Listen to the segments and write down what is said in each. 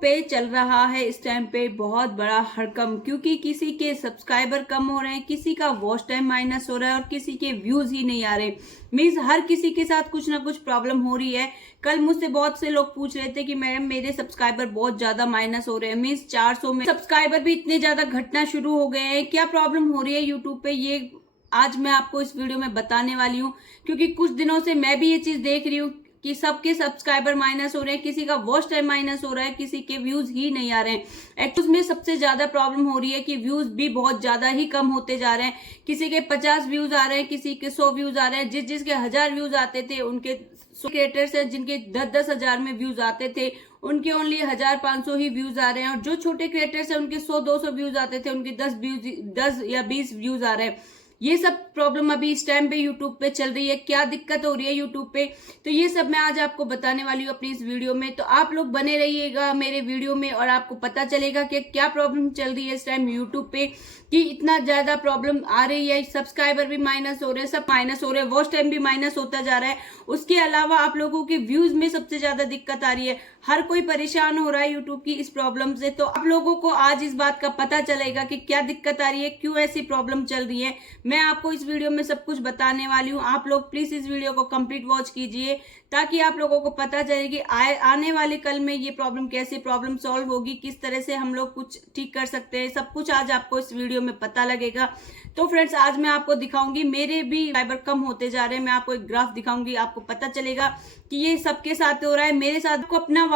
पे चल रहा है इस टाइम पे बहुत बड़ा हड़कंप, क्योंकि किसी के सब्सक्राइबर कम हो रहे हैं, किसी का वॉच टाइम माइनस हो रहा है और किसी के व्यूज ही नहीं आ रहे। मीन्स हर किसी के साथ कुछ ना कुछ प्रॉब्लम हो रही है। कल मुझसे बहुत से लोग पूछ रहे थे कि मैडम मेरे सब्सक्राइबर बहुत ज्यादा माइनस हो रहे हैं, मीन्स 400 में सब्सक्राइबर भी इतने ज्यादा घटना शुरू हो गए हैं, क्या प्रॉब्लम हो रही है यूट्यूब पे, ये आज मैं आपको इस वीडियो में बताने वाली हूँ। क्योंकि कुछ दिनों से मैं भी ये चीज देख रही हूँ कि सबके सब्सक्राइबर माइनस हो रहे हैं, किसी का वॉच टाइम माइनस हो रहा है, किसी के व्यूज ही नहीं आ रहे हैं। एक्चुअली में सबसे ज्यादा प्रॉब्लम हो रही है कि व्यूज भी बहुत ज्यादा ही कम होते जा रहे हैं। किसी के 50 व्यूज आ रहे हैं, किसी के 100 व्यूज आ रहे हैं। जिसके 1000 व्यूज आते थे उनके क्रिएटर्स हैं जिनके 10-10 हजार में व्यूज आते थे, उनके ओनली 1500 ही व्यूज आ रहे हैं। और जो छोटे क्रिएटर्स हैं उनके 100-200 व्यूज आते थे, उनके 10 या 20 व्यूज आ रहे हैं। ये सब प्रॉब्लम अभी इस टाइम पे यूट्यूब पे चल रही है। क्या दिक्कत हो रही है यूट्यूब पे, तो ये सब मैं आज आपको बताने वाली हूँ अपनी इस वीडियो में। तो आप लोग बने रहिएगा मेरे वीडियो में और आपको पता चलेगा कि क्या प्रॉब्लम चल रही है इस टाइम यूट्यूब पे, कि इतना ज्यादा प्रॉब्लम आ रही है। सब्सक्राइबर भी माइनस हो रहे हैं, सब माइनस हो रहे हैं, वॉच टाइम भी माइनस होता जा रहा है। उसके अलावा आप लोगों के व्यूज में सबसे ज्यादा दिक्कत आ रही है। हर कोई परेशान हो रहा है यूट्यूब की इस प्रॉब्लम से। तो आप लोगों को आज इस बात का पता चलेगा कि क्या दिक्कत आ रही है, क्यों ऐसी प्रॉब्लम चल रही है। मैं आपको इस वीडियो में सब कुछ बताने वाली हूँ। आप लोग प्लीज इस वीडियो को कंप्लीट वॉच कीजिए, ताकि आप लोगों को पता चले कि आने वाले कल में ये प्रॉब्लम कैसे प्रॉब्लम सॉल्व होगी, किस तरह से हम लोग कुछ ठीक कर सकते हैं। सब कुछ आज आपको इस वीडियो में पता लगेगा। तो फ्रेंड्स, आज मैं आपको दिखाऊंगी, मेरे भी सब्सक्राइबर कम होते जा रहे हैं। मैं आपको एक ग्राफ दिखाऊंगी, आपको पता चलेगा कि ये सबके साथ हो रहा है। मेरे साथ को अपना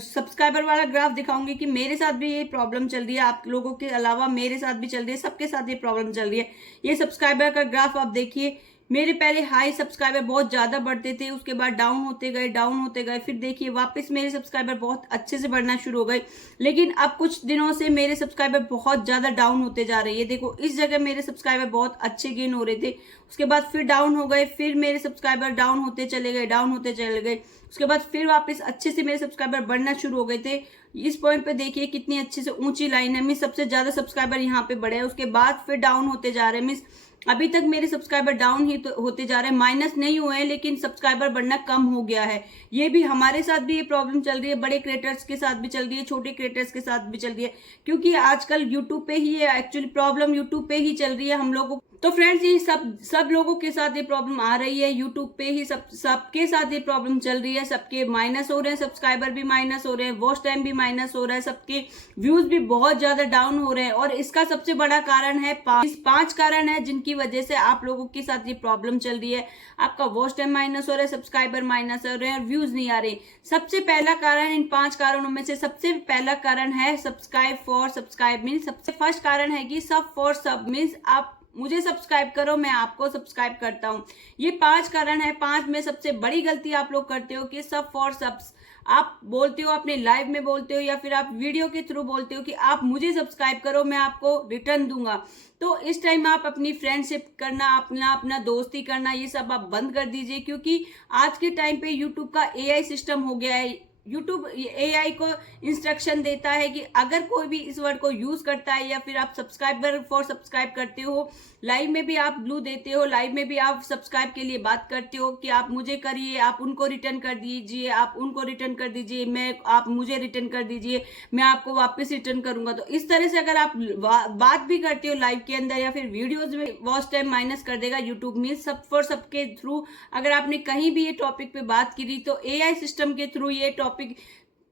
सब्सक्राइबर वाला ग्राफ दिखाऊंगी कि मेरे साथ भी ये प्रॉब्लम चल रही है, आप लोगों के अलावा मेरे साथ भी चल रही है, सबके साथ ये प्रॉब्लम चल रही है। ये सब्सक्राइबर का ग्राफ आप देखिए, मेरे पहले हाई सब्सक्राइबर बहुत ज्यादा बढ़ते थे, उसके बाद डाउन होते गए, फिर देखिए वापस मेरे सब्सक्राइबर बहुत अच्छे से बढ़ना शुरू हो गए। लेकिन अब कुछ दिनों से मेरे सब्सक्राइबर बहुत ज्यादा डाउन होते जा रहे हैं। देखो इस जगह मेरे सब्सक्राइबर बहुत अच्छे गेन हो रहे थे, उसके बाद फिर डाउन हो गए, फिर मेरे सब्सक्राइबर डाउन होते चले गए, उसके बाद फिर वापस अच्छे से मेरे सब्सक्राइबर बढ़ना शुरू हो गए थे। इस पॉइंट पे देखिए कितनी अच्छे से ऊंची लाइन है, मीन्स सबसे ज्यादा सब्सक्राइबर यहाँ पे बढ़े हैं। उसके बाद फिर डाउन होते जा रहे हैं, मीन्स अभी तक मेरे सब्सक्राइबर डाउन ही तो होते जा रहे हैं, माइनस नहीं हुए हैं, लेकिन सब्सक्राइबर बढ़ना कम हो गया है। ये भी हमारे साथ भी ये प्रॉब्लम चल रही है, बड़े क्रिएटर्स के साथ भी चल रही है, छोटे क्रिएटर्स के साथ भी चल रही है। क्योंकि आजकल यूट्यूब पे ही है, एक्चुअली प्रॉब्लम यूट्यूब पे ही चल रही है हम लोगों। तो फ्रेंड्स, ये सब लोगों के साथ ये प्रॉब्लम आ रही है यूट्यूब पे ही, सबके साथ ये प्रॉब्लम चल रही है। सबके माइनस हो रहे हैं, सब्सक्राइबर भी माइनस हो रहे हैं, वॉच टाइम भी माइनस हो रहा है, सबके व्यूज भी बहुत ज्यादा डाउन हो रहे हैं। और इसका सबसे बड़ा कारण है 5 कारण है जिनकी वजह से आप लोगों के साथ ये प्रॉब्लम चल रही है। आपका वॉच टाइम माइनस हो रहा है, सब्सक्राइबर माइनस हो रहे हैं और व्यूज नहीं आ रहे। सबसे पहला कारण, इन 5 कारणों में से सबसे पहला कारण है सब्सक्राइब फॉर सब्सक्राइब। मीन्स सबसे फर्स्ट कारण है कि सब फॉर सब, मीन्स आप मुझे सब्सक्राइब करो, मैं आपको सब्सक्राइब करता हूं। ये 5 कारण है। 5 में सबसे बड़ी गलती आप लोग करते हो कि सब फॉर सब्स। आप बोलते हो, अपने लाइव में बोलते हो या फिर आप वीडियो के थ्रू बोलते हो कि आप मुझे सब्सक्राइब करो, मैं आपको रिटर्न दूंगा। तो इस टाइम आप अपनी फ्रेंडशिप करना, अपना दोस्ती करना, ये सब आप बंद कर दीजिए। क्योंकि आज के टाइम पे यूट्यूब का AI सिस्टम हो गया है। यूट्यूब AI को इंस्ट्रक्शन देता है कि अगर कोई भी इस वर्ड को यूज करता है या फिर आप सब्सक्राइबर फॉर सब्सक्राइब करते हो, लाइव में भी आप ब्लू देते हो, लाइव में भी आप सब्सक्राइब के लिए बात करते हो कि आप मुझे करिए, आप उनको रिटर्न कर दीजिए, आप उनको रिटर्न कर दीजिए, आप मुझे रिटर्न कर दीजिए, मैं आपको वापस रिटर्न करूंगा। तो इस तरह से अगर आप बात भी करते हो लाइव के अंदर या फिर वीडियोज में, वॉच टाइम माइनस कर देगा यूट्यूब। मीन्स सब फॉर सबके थ्रू अगर आपने कहीं भी ये टॉपिक पे बात की तो AI सिस्टम के थ्रू ये टॉपिक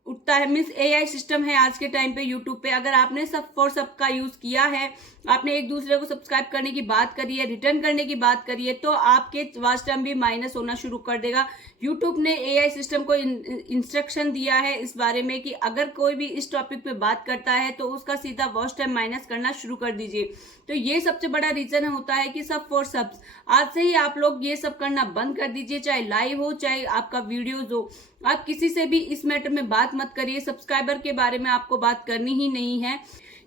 उठता है। मीन्स AI सिस्टम है आज के टाइम पे यूट्यूब पे। अगर आपने सब फॉर सब का यूज किया है, आपने एक दूसरे को सब्सक्राइब करने की बात करी है, रिटर्न करने की बात करी है, तो आपके वॉच टाइम भी माइनस होना शुरू कर देगा। यूट्यूब ने AI सिस्टम को इंस्ट्रक्शन दिया है इस बारे में कि अगर कोई भी इस टॉपिक पे बात करता है तो उसका सीधा वॉच टाइम माइनस करना शुरू कर दीजिए। तो ये सबसे बड़ा रीजन होता है कि सब फॉर सब। आज से ही आप लोग ये सब करना बंद कर दीजिए, चाहे लाइव हो चाहे आपका वीडियोज हो। आप किसी से भी इस मैटर में बात मत करिए, सब्सक्राइबर के बारे में आपको बात करनी ही नहीं है।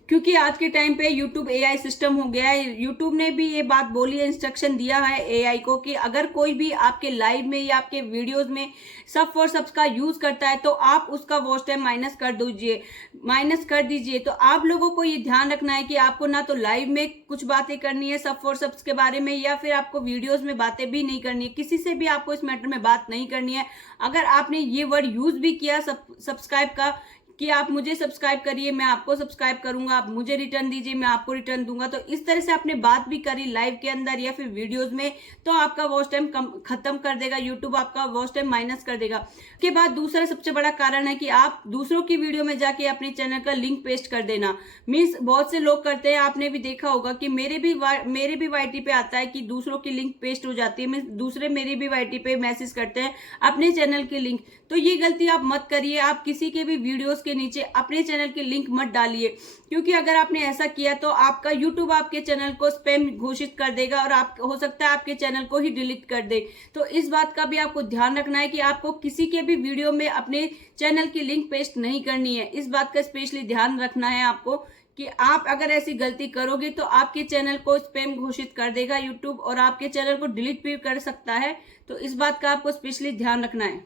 क्योंकि आज के टाइम पे यूट्यूब AI सिस्टम हो गया है। यूट्यूब ने भी ये बात बोली है, इंस्ट्रक्शन दिया है AI को कि अगर कोई भी आपके लाइव में या आपके वीडियोज में सब फॉर सब का यूज करता है तो आप उसका वॉच टाइम माइनस कर दीजिए। तो आप लोगों को ये ध्यान रखना है कि आपको ना तो लाइव में कुछ बातें करनी है सब फॉर सब के बारे में, या फिर आपको वीडियोज में बातें भी नहीं करनी है। किसी से भी आपको इस मैटर में बात नहीं करनी है। अगर आपने ये वर्ड यूज भी किया सब्सक्राइब का, कि आप मुझे सब्सक्राइब करिए, मैं आपको सब्सक्राइब करूंगा, आप मुझे रिटर्न दीजिए, मैं आपको रिटर्न दूंगा। तो इस तरह से आपने बात भी करी लाइव के अंदर या फिर वीडियोज में, तो आपका वॉच टाइम खत्म कर देगा यूट्यूब, आपका वॉच टाइम माइनस कर देगा। उसके बाद दूसरा सबसे बड़ा कारण है कि आप दूसरों की वीडियो में जाके अपने चैनल का लिंक पेस्ट कर देना। मीन्स बहुत से लोग करते हैं, आपने भी देखा होगा कि मेरे भी वाईटी पे आता है कि दूसरों की लिंक पेस्ट हो जाती है, मीन्स दूसरे मेरे भी वाईटी पे मैसेज करते हैं अपने चैनल की लिंक। तो ये गलती आप मत करिए, आप किसी के भी वीडियोस के नीचे अपने चैनल की लिंक मत डालिए, क्योंकि अगर आपने ऐसा किया तो आपका यूट्यूब आपके चैनल को स्पैम घोषित कर देगा और आप हो सकता है आपके चैनल को ही डिलीट कर दे। तो इस बात का भी आपको ध्यान रखना है कि आपको किसी के भी वीडियो में अपने चैनल की लिंक पेस्ट नहीं करनी है। इस बात का स्पेशली ध्यान रखना है आपको कि आप अगर ऐसी गलती करोगे तो आपके चैनल को स्पैम घोषित कर देगा यूट्यूब और आपके चैनल को डिलीट भी कर सकता है। तो इस बात का आपको स्पेशली ध्यान रखना है।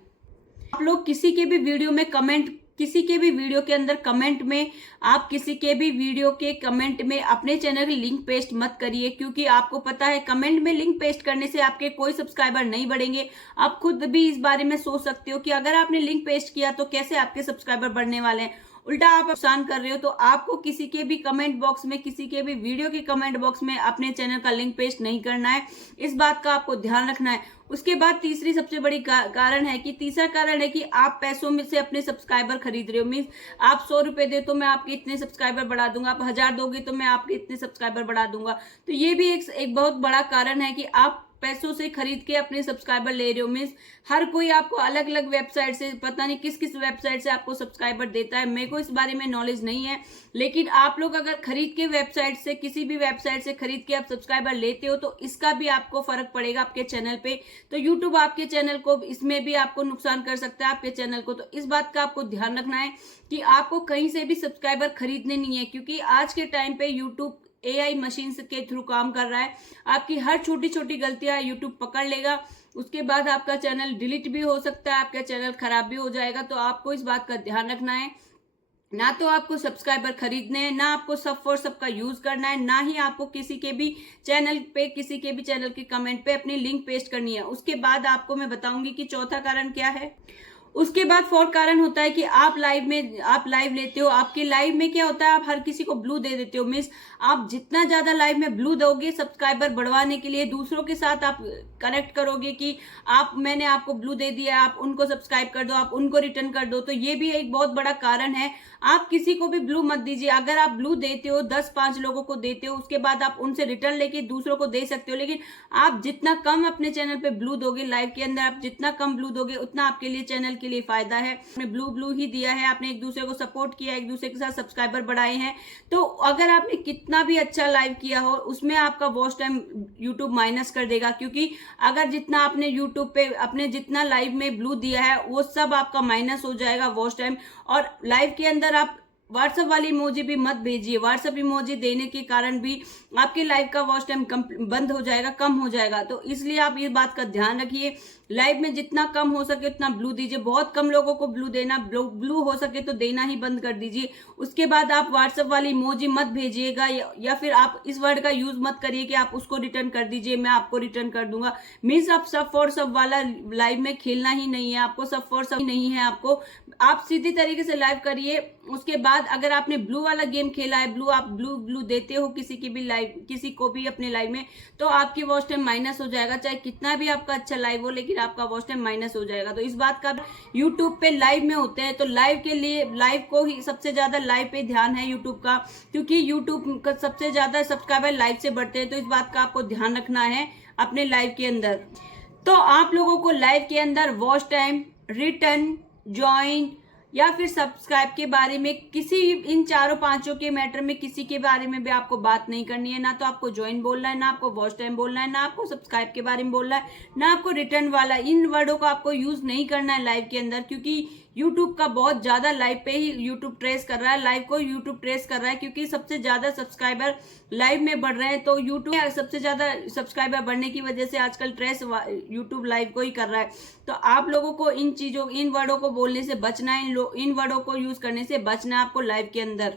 आप लोग किसी के भी वीडियो में कमेंट, किसी के भी वीडियो के अंदर कमेंट में, आप किसी के भी वीडियो के कमेंट में अपने चैनल की लिंक पेस्ट मत करिए, क्योंकि आपको पता है कमेंट में लिंक पेस्ट करने से आपके कोई सब्सक्राइबर नहीं बढ़ेंगे। आप खुद भी इस बारे में सोच सकते हो कि अगर आपने लिंक पेस्ट किया तो कैसे आपके सब्सक्राइबर बढ़ने वाले हैं। उल्टा आप नुकसान कर रहे हो। तो आपको किसी के भी कमेंट बॉक्स में, किसी के भी वीडियो के कमेंट बॉक्स में अपने चैनल का लिंक पेस्ट नहीं करना है। इस बात का आपको ध्यान रखना है। उसके बाद तीसरी सबसे बड़ी कारण है कि आप पैसों में से अपने सब्सक्राइबर खरीद रहे हो। मीन्स आप 100 रुपए दे तो मैं आपके इतने सब्सक्राइबर बढ़ा दूंगा, आप 1000 दोगे तो मैं आपके इतने सब्सक्राइबर बढ़ा दूंगा। तो ये भी एक बहुत बड़ा कारण है कि आप पैसों से खरीद के अपने सब्सक्राइबर ले रहे हो। मीन्स हर कोई आपको अलग अलग वेबसाइट से, पता नहीं किस किस वेबसाइट से आपको सब्सक्राइबर देता है, मेरे को इस बारे में नॉलेज नहीं है। लेकिन आप लोग अगर खरीद के वेबसाइट से, किसी भी वेबसाइट से खरीद के आप सब्सक्राइबर लेते हो तो इसका भी आपको फर्क पड़ेगा आपके चैनल पे। तो यूट्यूब आपके चैनल को, इसमें भी आपको नुकसान कर सकता है आपके चैनल को। तो इस बात का आपको ध्यान रखना है कि आपको कहीं से भी सब्सक्राइबर खरीदने नहीं है, क्योंकि आज के टाइम पे यूट्यूब AI मशीन के थ्रू काम कर रहा है। आपकी हर छोटी छोटी गलतियां यूट्यूब पकड़ लेगा, उसके बाद आपका चैनल डिलीट भी हो सकता है, आपका चैनल खराब भी हो जाएगा। तो आपको इस बात का ध्यान रखना है। ना तो आपको सब्सक्राइबर खरीदने हैं, ना आपको सब फॉर सब का यूज करना है, ना ही आपको किसी के भी चैनल पे, किसी के भी चैनल के कमेंट पे अपनी लिंक पेस्ट करनी है। उसके बाद आपको मैं बताऊंगी कि चौथा कारण क्या है। उसके बाद फोर्थ कारण होता है कि आप लाइव लेते हो। आपके लाइव में क्या होता है, आप हर किसी को ब्लू दे देते हो। मीन्स आप जितना ज्यादा लाइव में ब्लू दोगे सब्सक्राइबर बढ़वाने के लिए, दूसरों के साथ आप कनेक्ट करोगे कि मैंने आपको ब्लू दे दिया, आप उनको सब्सक्राइब कर दो, आप उनको रिटर्न कर दो। तो ये भी एक बहुत बड़ा कारण है। आप किसी को भी ब्लू मत दीजिए। अगर आप ब्लू देते हो 10-5 लोगों को देते हो, उसके बाद आप उनसे रिटर्न लेके दूसरों को दे सकते हो। लेकिन आप जितना कम अपने चैनल पे ब्लू दोगे, लाइव के अंदर आप जितना कम ब्लू दोगे, उतना आपके लिए चैनल के लिए फायदा है। आपने ब्लू ही दिया है, आपने एक दूसरे को सपोर्ट किया, एक दूसरे के साथ सब्सक्राइबर बढ़ाए हैं। तो अगर आपने कितना भी अच्छा लाइव किया हो, उसमें आपका वॉच टाइम यूट्यूब माइनस कर देगा, क्योंकि अगर जितना आपने यूट्यूब पे अपने जितना लाइव में ब्लू दिया है वो सब आपका माइनस हो जाएगा वॉच टाइम। और लाइव के अंदर आप व्हाट्सएप वाली इमोजी भी मत भेजिए। व्हाट्सएप इमोजी देने के कारण भी आपके लाइव का वॉच टाइम बंद हो जाएगा, कम हो जाएगा। तो इसलिए आप ये बात का ध्यान रखिए, लाइव में जितना कम हो सके उतना ब्लू दीजिए। बहुत कम लोगों को ब्लू देना, ब्लू हो सके तो देना ही बंद कर दीजिए। उसके बाद आप व्हाट्सएप वाली इमोजी मत भेजिएगा, या फिर आप इस वर्ड का यूज मत करिए कि आप उसको रिटर्न कर दीजिए, मैं आपको रिटर्न कर दूंगा। मीन्स आप सब फॉर सब वाला लाइव में खेलना ही नहीं है, आपको सब फॉर सब नहीं है। आपको आप सीधी तरीके से लाइव करिए। उसके बाद अगर आपने ब्लू वाला गेम खेला है, आप ब्लू देते हो किसी की भी लाइव, किसी को भी अपने लाइव में, तो आपकी वॉच टाइम माइनस हो जाएगा। चाहे कितना भी आपका अच्छा लाइव हो, लेकिन आपका वॉच टाइम माइनस हो जाएगा। तो इस बात का यूट्यूब पे लाइव में होते हैं, तो लाइव के लिए, लाइव को ही सबसे ज्यादा लाइव पे ध्यान है यूट्यूब का, क्योंकि यूट्यूब का सबसे ज्यादा सब्सक्राइबर लाइव से बढ़ते हैं। तो इस बात का आपको ध्यान रखना है अपने लाइव के अंदर। तो आप लोगों को लाइव के अंदर वॉच टाइम, रिटर्न, ज्वाइन या फिर सब्सक्राइब के बारे में, किसी इन चारों पांचों के मैटर में किसी के बारे में भी आपको बात नहीं करनी है। ना तो आपको ज्वाइन बोलना है, ना आपको वॉच टाइम बोलना है, ना आपको सब्सक्राइब के बारे में बोलना है, ना आपको रिटर्न वाला, इन वर्डों को आपको यूज नहीं करना है लाइव के अंदर। क्योंकि यूट्यूब का बहुत ज्यादा लाइव पे ही यूट्यूब ट्रेस कर रहा है, लाइव को यूट्यूब ट्रेस कर रहा है, क्योंकि सबसे ज्यादा सब्सक्राइबर लाइव में बढ़ रहे हैं। तो यूट्यूब सबसे ज्यादा सब्सक्राइबर बढ़ने की वजह से आजकल ट्रेस यूट्यूब लाइव को ही कर रहा है। तो आप लोगों को इन चीजों, इन वर्डों को बोलने से बचना है, इन वर्डों को यूज करने से बचना है आपको लाइव के अंदर।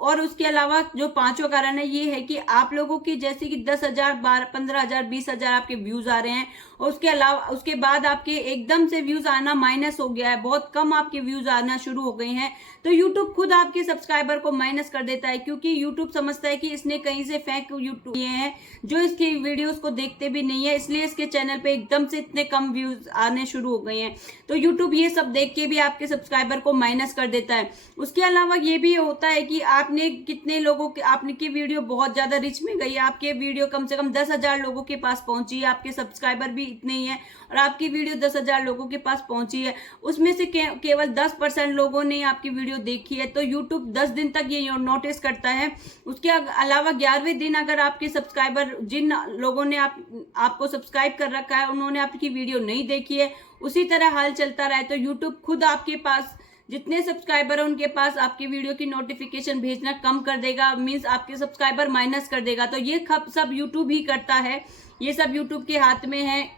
और उसके अलावा जो पांचों कारण है ये है कि आप लोगों की, जैसे कि 10,000, 15,000, 20,000 आपके व्यूज आ रहे हैं और उसके अलावा उसके बाद आपके एकदम से व्यूज आना माइनस हो गया है, बहुत कम आपके व्यूज आना शुरू हो गए हैं, तो यूट्यूब खुद आपके सब्सक्राइबर को माइनस कर देता है, क्योंकि यूट्यूब समझता है कि इसने कहीं से फेक यूट्यूब लिए हैं जो इसकी वीडियोस को देखते भी नहीं है, इसलिए इसके चैनल पे एकदम से इतने कम व्यूज आने शुरू हो गए हैं। तो यूट्यूब ये सब देख के भी आपके सब्सक्राइबर को माइनस कर देता है। उसके अलावा ये भी होता है कि आपने कितने लोगों के आपकी वीडियो बहुत ज्यादा रिच में गई, आपके वीडियो कम से कम 10,000 लोगों के पास पहुंची है, आपके सब्सक्राइबर भी इतने ही है और आपकी वीडियो 10,000 लोगों के पास पहुंची है, उसमें से केवल 10% लोगों ने आपकी वीडियो देखी है, तो यूट्यूब 10 दिन तक ये नोटिस करता है। उसके अलावा 11वें दिन अगर आपके सब्सक्राइबर, जिन लोगों ने आपको सब्सक्राइब कर रखा है, उन्होंने आपकी वीडियो नहीं देखी है, उसी तरह हाल चलता रहा है, तो यूट्यूब खुद आपके पास जितने सब्सक्राइबर है उनके पास आपकी वीडियो की नोटिफिकेशन भेजना कम कर देगा, मींस आपके सब्सक्राइबर माइनस कर देगा। तो ये सब यूट्यूब ही करता है, ये सब यूट्यूब के हाथ में है।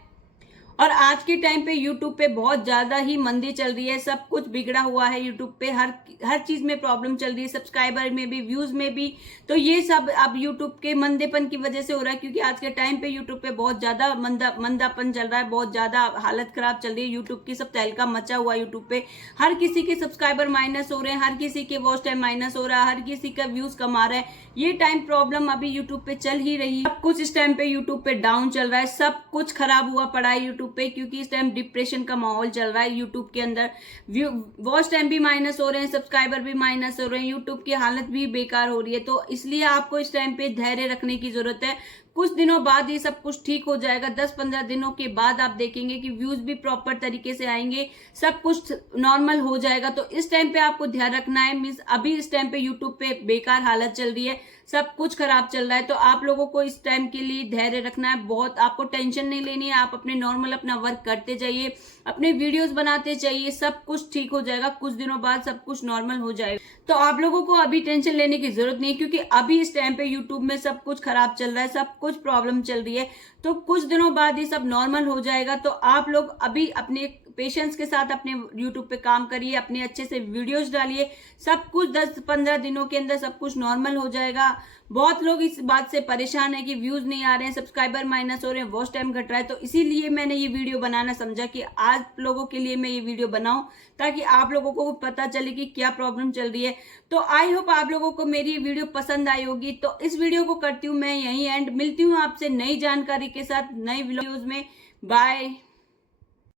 और आज के टाइम पे यूट्यूब पे बहुत ज्यादा ही मंदी चल रही है, सब कुछ बिगड़ा हुआ है यूट्यूब पे, हर चीज में प्रॉब्लम चल रही है, सब्सक्राइबर में भी, व्यूज में भी। तो ये सब अब यूट्यूब के मंदेपन की वजह से हो रहा है, क्योंकि आज के टाइम पे यूट्यूब पे बहुत ज्यादा मंदापन चल रहा है, बहुत ज्यादा हालत खराब चल रही है यूट्यूब की, सब तहलका मचा हुआ है यूट्यूब पे, हर किसी के सब्सक्राइबर माइनस हो रहे हैं, हर किसी के वॉच टाइम माइनस हो रहा है, हर किसी का व्यूज कम आ रहा है। ये टाइम प्रॉब्लम अभी यूट्यूब पे चल ही रही है, सब कुछ इस टाइम पे यूट्यूब पे डाउन चल रहा है, सब कुछ खराब हुआ पड़ा है यूट्यूब पे, क्योंकि इस टाइम डिप्रेशन का माहौल चल रहा है यूट्यूब के अंदर, वॉच टाइम भी माइनस हो रहे हैं, सब्सक्राइबर भी माइनस हो रहे हैं, यूट्यूब की हालत भी बेकार हो रही है। तो इसलिए आपको इस टाइम पे धैर्य रखने की जरूरत है, कुछ दिनों बाद ये सब कुछ ठीक हो जाएगा, 10-15 दिनों के बाद आप देखेंगे कि व्यूज भी प्रॉपर तरीके से आएंगे, सब कुछ नॉर्मल हो जाएगा। तो इस टाइम पे आपको ध्यान रखना है, मीन्स अभी इस टाइम पे यूट्यूब पे बेकार हालत चल रही है, सब कुछ खराब चल रहा है, तो आप लोगों को इस टाइम के लिए धैर्य रखना है, बहुत आपको टेंशन नहीं लेनी है, आप अपने नॉर्मल अपना वर्क करते जाइए, अपने वीडियोस बनाते जाइए, सब कुछ ठीक हो जाएगा, कुछ दिनों बाद सब कुछ नॉर्मल हो जाएगा। तो आप लोगों को अभी टेंशन लेने की जरूरत नहीं है, क्योंकि अभी इस टाइम पे यूट्यूब में सब कुछ खराब चल रहा है, सब कुछ प्रॉब्लम चल रही है, तो कुछ दिनों बाद ये सब नॉर्मल हो जाएगा। तो आप लोग अभी अपने पेशेंस के साथ अपने यूट्यूब पे काम करिए, अपने अच्छे से वीडियोस डालिए, सब कुछ 10-15 दिनों के अंदर सब कुछ नॉर्मल हो जाएगा। बहुत लोग इस बात से परेशान है कि व्यूज नहीं आ रहे हैं, सब्सक्राइबर माइनस हो रहे हैं, वॉच टाइम घट रहा है, तो इसीलिए मैंने ये वीडियो बनाना समझा कि आज लोगों के लिए मैं ये वीडियो बनाऊं, ताकि आप लोगों को पता चले कि क्या प्रॉब्लम चल रही है। तो आई होप आप लोगों को मेरी वीडियो पसंद आई होगी। तो इस वीडियो को करती हूँ मैं यहीं एंड, मिलती हूँ आपसे नई जानकारी के साथ नई वीडियोज में। बाय।